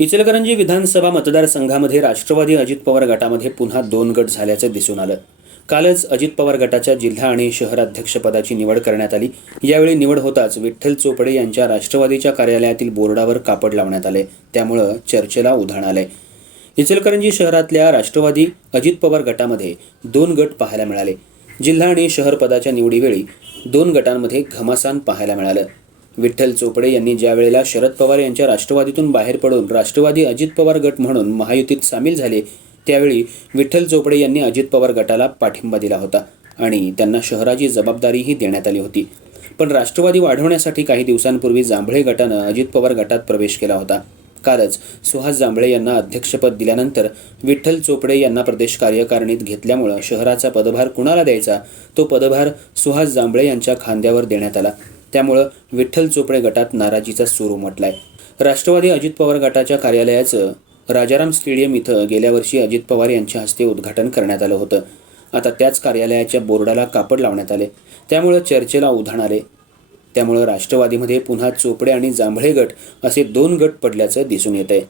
इचलकरंजी विधानसभा मतदारसंघामध्ये राष्ट्रवादी अजित पवार गटामध्ये पुन्हा दोन गट झाल्याचं दिसून आलं. कालच अजित पवार गटाच्या जिल्हा आणि शहराध्यक्षपदाची निवड करण्यात आली. यावेळी निवड होताच विठ्ठल चोपडे यांच्या राष्ट्रवादीच्या कार्यालयातील बोर्डावर कापड लावण्यात आले. त्यामुळं चर्चेला उधाण आलंय. इचलकरंजी शहरातल्या राष्ट्रवादी अजित पवार गटामध्ये दोन गट पाहायला मिळाले. जिल्हा आणि शहर पदाच्या निवडीवेळी दोन गटांमध्ये घमासान पाहायला मिळालं. विठ्ठल चोपडे यांनी ज्या वेळेला शरद पवार यांच्या राष्ट्रवादीतून बाहेर पडून राष्ट्रवादी अजित पवार गट म्हणून महायुतीत सामील झाले त्यावेळी विठ्ठल चोपडे यांनी अजित पवार गटाला पाठिंबा दिला होता आणि त्यांना शहराची जबाबदारीही देण्यात आली होती. पण राष्ट्रवादी वाढवण्यासाठी काही दिवसांपूर्वी जांभळे गटानं अजित पवार गटात प्रवेश केला होता. कालच सुहास जांभळे यांना अध्यक्षपद दिल्यानंतर विठ्ठल चोपडे यांना प्रदेश कार्यकारिणीत घेतल्यामुळं शहराचा पदभार कुणाला द्यायचा? तो पदभार सुहास जांभळे यांच्या खांद्यावर देण्यात आला. त्यामुळं विठ्ठल चोपडे गटात नाराजीचा सूर उमटलाय. राष्ट्रवादी अजित पवार गटाच्या कार्यालयाचं राजाराम स्टेडियम इथं गेल्या वर्षी अजित पवार यांच्या हस्ते उद्घाटन करण्यात आलं होतं. आता त्याच कार्यालयाच्या बोर्डाला कापड लावण्यात आले. त्यामुळं चर्चेला उधाण आले. त्यामुळं राष्ट्रवादीमध्ये पुन्हा चोपडे आणि जांभळे गट असे दोन गट पडल्याचं दिसून येत आहे